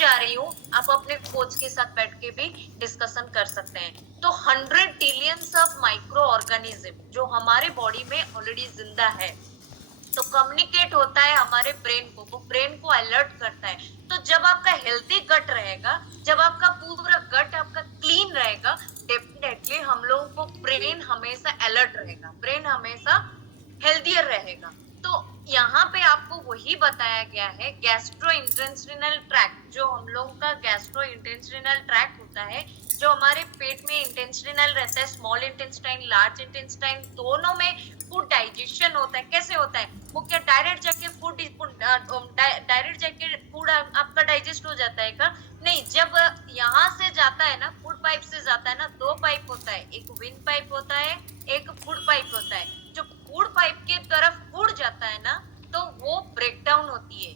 जा रही हूँ, आप अपने कोच के साथ बैठ के भी डिस्कशन कर सकते हैं। तो 100 ट्रिलियंस ऑफ माइक्रो ऑर्गेनिज्म जो हमारे बॉडी में ऑलरेडी जिंदा है, तो कम्युनिकेट होता है हमारे ब्रेन को, वो ब्रेन को अलर्ट करता है। तो जब आपका हेल्दी गट रहेगा, जब आपका पूरा गट आपका क्लीन रहेगा, डेफिनेटली हम लोगों को ब्रेन हमेशा अलर्ट रहेगा, ब्रेन हमेशा हेल्दियर रहेगा। तो यहाँ पे आपको वही बताया गया है, गैस्ट्रो इंटेस्टिनल ट्रैक्ट, जो हम लोगों का गैस्ट्रो इंटेस्टिनल ट्रैक्ट होता है, जो हमारे पेट में इंटेस्टिनल रहता है, स्मॉल इंटेस्टाइन लार्ज इंटेस्टाइन दोनों में फूड डाइजेशन होता है। कैसे होता है? वो क्या डायरेक्ट जाके फूड डायरेक्ट जाके फूड आपका डाइजेस्ट हो जाता है क्या? नहीं, जब यहाँ से जाता है ना, फूड पाइप से जाता है ना, दो पाइप होता है, एक विंड पाइप होता है, एक फूड पाइप होता है। जो फूड पाइप के तरफ फूड जाता है ना, तो वो ब्रेक डाउन होती है,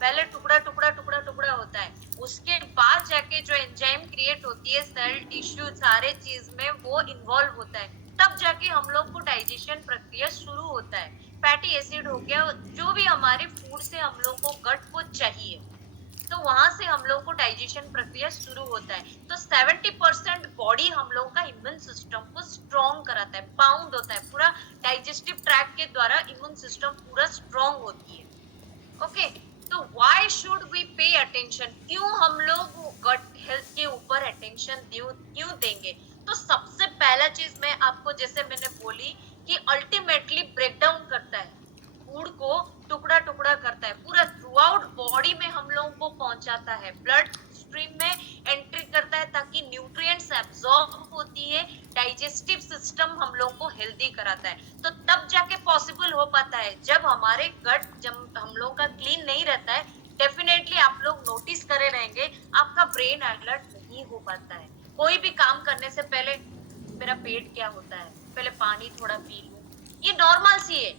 पहले टुकड़ा टुकड़ा टुकड़ा टुकड़ा होता है, उसके बाद जाके जो एंजाइम क्रिएट होती है सेल टिश्यू सारे चीज में वो इन्वॉल्व होता है, तब जाके हम लोग को डाइजेशन प्रक्रिया शुरू होता है। फैटी एसिड हो गया, जो भी हमारे फूड से हम लोग को गट को चाहिए, तो वहां से हम लोग को डाइजेशन प्रक्रिया शुरू होता है। तो 70% बॉडी हम लोग का इम्यून सिस्टम को स्ट्रॉन्ग कराता है, बाउंड होता है पूरा, डाइजेस्टिव ट्रैक्ट के द्वारा इम्यून सिस्टम पूरा स्ट्रॉन्ग होती है। ओके, तो why should we pay attention, क्यों हम लोग गट हेल्थ के ऊपर अटेंशन क्यों देंगे? तो सबसे पहला चीज मैं आपको, जैसे मैंने बोली कि अल्टीमेटली ब्रेक डाउन करता है, फूड को टुकड़ा टुकड़ा करता है, पूरा थ्रू आउट बॉडी में हम लोगों को पहुंचाता है, ब्लड स्ट्रीम में एंट्री करता है ताकि न्यूट्रिएंट्स एब्जॉर्ब होती है, डाइजेस्टिव सिस्टम हम लोगों को हेल्दी कराता है। तो तब जाके पॉसिबल हो पाता है, जब हमारे गट जब हम लोग का क्लीन नहीं रहता है, डेफिनेटली आप लोग नोटिस करे रहेंगे आपका ब्रेन अलर्ट नहीं हो पाता है। कोई भी काम करने से पहले मेरा पेट क्या होता है, पहले पानी थोड़ा पी लूं, ये नॉर्मल सी है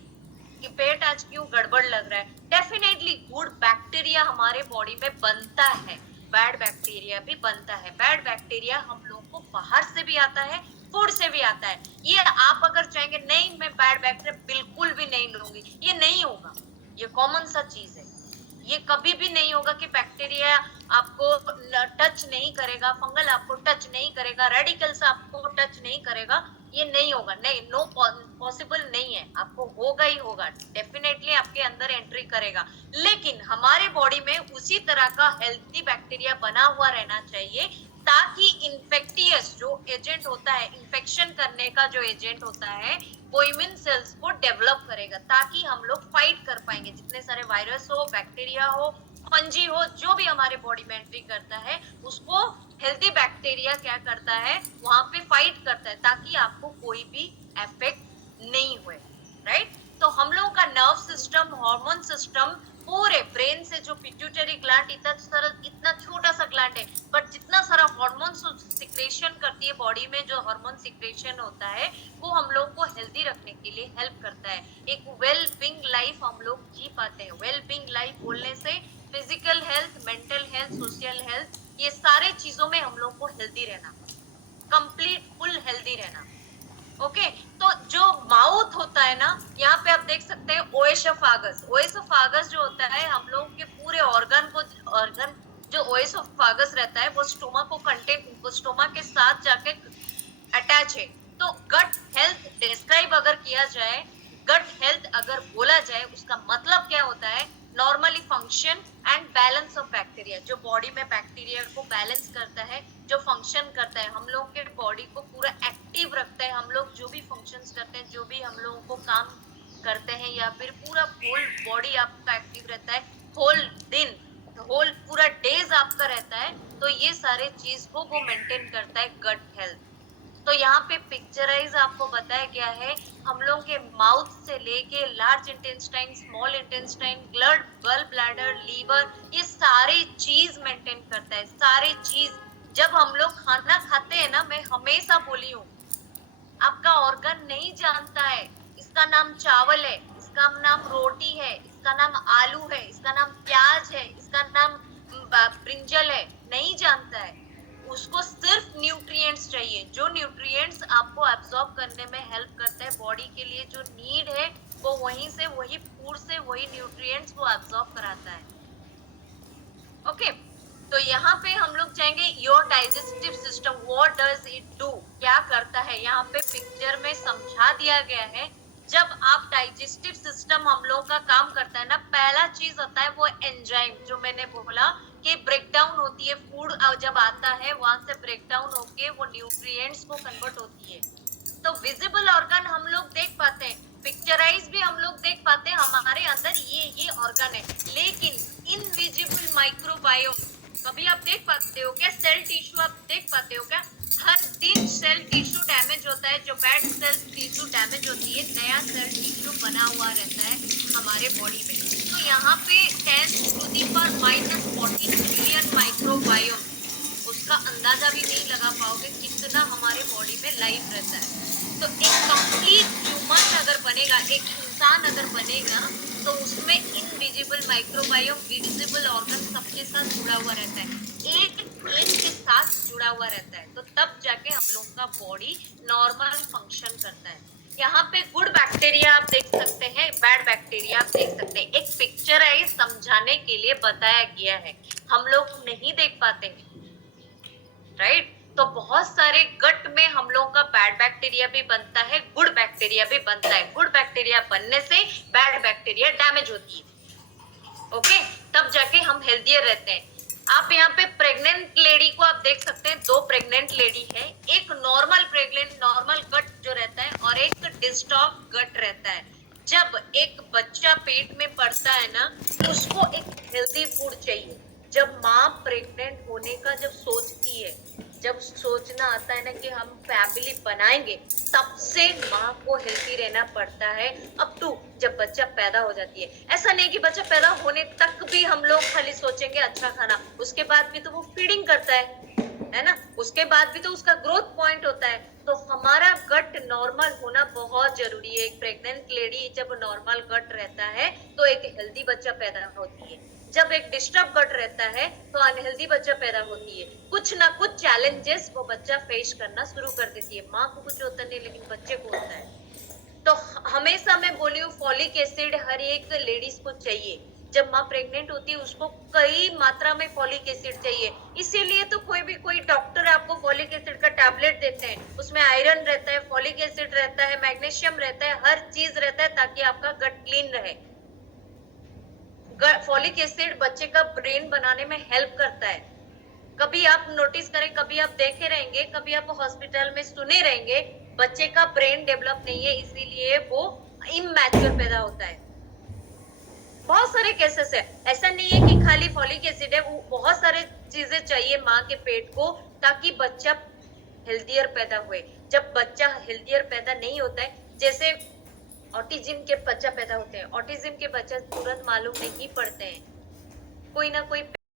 कि पेट आज क्यों गड़बड़ लग रहा है। डेफिनेटली गुड बैक्टीरिया हमारे बॉडी में बनता है, बैड बैक्टीरिया भी बनता है। बैड बैक्टीरिया हम लोग को बाहर से भी आता है, फूड से भी आता है। ये आप अगर चाहेंगे नहीं मैं बैड बैक्टीरिया बिल्कुल भी नहीं लूंगी, ये नहीं होगा, ये कॉमन सा चीज है। ये कभी भी नहीं होगा कि बैक्टीरिया आपको टच नहीं करेगा, फंगल आपको टच नहीं करेगा, रेडिकल्स आपको टच नहीं करेगा, ये नहीं होगा, नहीं, नो पॉसिबल नहीं है, आपको होगा ही होगा, डेफिनेटली आपके अंदर एंट्री करेगा। लेकिन हमारे बॉडी में उसी तरह का हेल्थी बैक्टीरिया बना हुआ रहना चाहिए, ताकि इन्फेक्टियस जो एजेंट होता है, इन्फेक्शन करने का जो एजेंट होता है, वो इम्यून सेल्स को डेवलप करेगा, ताकि हम लोग फाइट कर पाएंगे। जितने सारे वायरस हो, बैक्टीरिया हो, फंजी हो, जो भी हमारे बॉडी में एंट्री करता है, उसको हेल्दी बैक्टीरिया क्या करता है, वहां पे फाइट करता है, ताकि आपको कोई भी इफेक्ट नहीं हुए, राइट? तो हम लोगों का नर्व सिस्टम, हार्मोन सिस्टम, पूरे ब्रेन से जो पिट्यूटरी ग्लैंड, इतना छोटा सा ग्लैंड है, बट जितना सारा हार्मोन सिक्रेशन करती है बॉडी में, जो हार्मोन सिक्रेशन होता है, वो हम लोग को हेल्दी रखने के लिए हेल्प करता है। एक वेल बींग लाइफ हम लोग जी पाते हैं। वेल बींग लाइफ बोलने से physical health, mental health, social health, ये सारे चीजों में हम लोग को हेल्दी रहना, कंप्लीट फुल हेल्दी रहना। ओके, तो जो माउथ होता है ना, यहाँ पे आप देख सकते हैं ओएसोफागस। ओएसोफागस जो होता है, हम लोग के पूरे ऑर्गन जो ओएसोफागस रहता है, वो स्टोमा को कंटेन, स्टोमा के साथ जाके अटैच है। तो गट हेल्थ डिस्क्राइब अगर किया जाए, गट हेल्थ अगर बोला जाए, उसका मतलब क्या होता है? Normally function and balance of bacteria, जो बॉडी में बैक्टीरिया को बैलेंस करता है, जो फंक्शन करता है, हम लोग के बॉडी को पूरा एक्टिव रखता है। हम लोग जो भी फंक्शंस करते हैं, जो भी हम लोगों को काम करते हैं, या फिर पूरा होल बॉडी आपका एक्टिव रहता है, होल दिन, होल पूरा डेज आपका रहता है, तो ये सारे चीज को वो मेंटेन करता है गट हेल्थ। तो यहाँ पे पिक्चराइज आपको बताया गया है, हम लोग के माउथ से लेके large intestine, small intestine, gall bladder, liver, ये सारी चीज मेंटेन करता है, सारी चीज। जब हम लोग खाना खाते हैं ना, मैं हमेशा बोली हूँ, आपका ऑर्गन नहीं जानता है इसका नाम चावल है, इसका नाम रोटी है, इसका नाम आलू है, इसका नाम प्याज है, इसका नाम ब्रिंजल है, नहीं जानता है। उसको सिर्फ न्यूट्रिएंट्स चाहिए, जो न्यूट्रिएंट्स आपको एब्जॉर्ब करने में हेल्प करते हैं, बॉडी के लिए जो नीड है, वो वहीं से, वही फूड से, वही न्यूट्रिएंट्स वो एब्जॉर्ब कराता है। ओके, तो यहाँ पे हम लोग चाहेंगे your digestive system, what does it do, क्या करता है, यहाँ पे पिक्चर में समझा दिया गया है। जब आप डाइजेस्टिव सिस्टम हम लोग का काम करता है ना, पहला चीज होता है वो एंजाइम, जो मैंने बोला कि ब्रेकडाउन होती है, फूड जब आता है वहां से ब्रेकडाउन होके वो न्यूट्रिएंट्स को कन्वर्ट होती है। तो विजिबल ऑर्गन हम लोग देख पाते हैं, पिक्चराइज भी हम लोग देख पाते हैं, हमारे अंदर ये ऑर्गन है। लेकिन इनविजिबल माइक्रोबायोम कभी आप देख पाते हो क्या? सेल टिश्यू आप देख पाते हो क्या? हर दिन सेल टिश्यू डैमेज होता है, जो बैड सेल टिश्यू डैमेज होती है, नया सेल टिश्यू बना हुआ रहता है हमारे बॉडी में। तो यहाँ पे 10⁻⁻14 ट्रिलियन माइक्रोबायोम, उसका अंदाजा भी नहीं लगा पाओगे कितना हमारे बॉडी में लाइफ रहता है। तो एक कंप्लीट ह्यूमन अगर बनेगा, एक इंसान अगर बनेगा, तो उसमें इनविजिबल माइक्रोबायोम, विजिबल ऑर्गन सबके साथ जुड़ा हुआ रहता है, एक के साथ जुड़ा हुआ रहता है। तो तब जाके हम लोग का बॉडी नॉर्मल फंक्शन करता है। यहाँ पे गुड बैक्टीरिया आप देख सकते हैं, बैड बैक्टीरिया आप देख सकते हैं। एक पिक्चराइज समझाने के लिए बताया गया है, हम लोग नहीं देख पाते हैं, राइट? तो बहुत सारे गट में हम लोग का बैड बैक्टीरिया भी बनता है, गुड बैक्टीरिया भी बनता है। गुड बैक्टीरिया बनने से बैड बैक्टीरिया डैमेज होती है, ओके? तब जाके हम हेल्दियर रहते हैं। आप यहाँ पे प्रेग्नेंट लेडी को आप देख सकते हैं, 2 प्रेग्नेंट लेडी है, एक नॉर्मल प्रेग्नेंट नॉर्मल गट जो रहता है और एक डिस्टर्ब गट रहता है। जब एक बच्चा पेट में पड़ता है ना, उसको एक हेल्दी फूड चाहिए। जब माँ प्रेग्नेंट होने का जब सोचती है, जब सोचना आता है ना कि हम फैमिली बनाएंगे, तब से माँ को हेल्दी रहना पड़ता है। अब तो जब बच्चा पैदा हो जाती है, ऐसा नहीं कि बच्चा पैदा होने तक भी हम लोग खाली सोचेंगे अच्छा खाना, उसके बाद भी तो वो फीडिंग करता है ना, उसके बाद भी तो उसका ग्रोथ पॉइंट होता है। तो हमारा गट नॉर्मल होना बहुत जरूरी है। एक प्रेग्नेंट लेडी जब नॉर्मल गट रहता है तो एक हेल्दी बच्चा पैदा होती है। जब एक डिस्टर्ब गट रहता है तो अनहेल्दी बच्चा पैदा होती है। कुछ ना कुछ चैलेंजेस वो बच्चा फेस करना शुरू कर देती है। माँ को कुछ होता नहीं, लेकिन बच्चे को होता है। तो हमेशा मैं बोली हूँ, फॉलिक एसिड हर एक लेडीज को चाहिए। जब माँ प्रेग्नेंट होती है उसको कई मात्रा में फॉलिक एसिड चाहिए। इसीलिए तो कोई डॉक्टर आपको फॉलिक एसिड का टैबलेट देते हैं, उसमें आयरन रहता है, फॉलिक एसिड रहता है, मैग्नीशियम रहता है, हर चीज रहता है ताकि आपका गट क्लीन रहे। फॉलिक एसिड बच्चे का ब्रेन बनाने में हेल्प करता है। कभी आप नोटिस करें, कभी आप देखे रहेंगे, कभी आप हॉस्पिटल में सुने रहेंगे, बच्चे का ब्रेन डेवलप नहीं है, इसीलिए वो इमैच्योर पैदा होता है। बहुत सारे केसेस है, ऐसा नहीं है कि खाली फॉलिक एसिड है, वो बहुत सारे चीजें चाहिए माँ के पेट को ताकि बच्चा हेल्दियर पैदा हुए। जब बच्चा हेल्दियर पैदा नहीं होता है, जैसे ऑटिज्म के बच्चा पैदा होते हैं, ऑटिज्म के बच्चा तुरंत मालूम नहीं पड़ते हैं, कोई ना कोई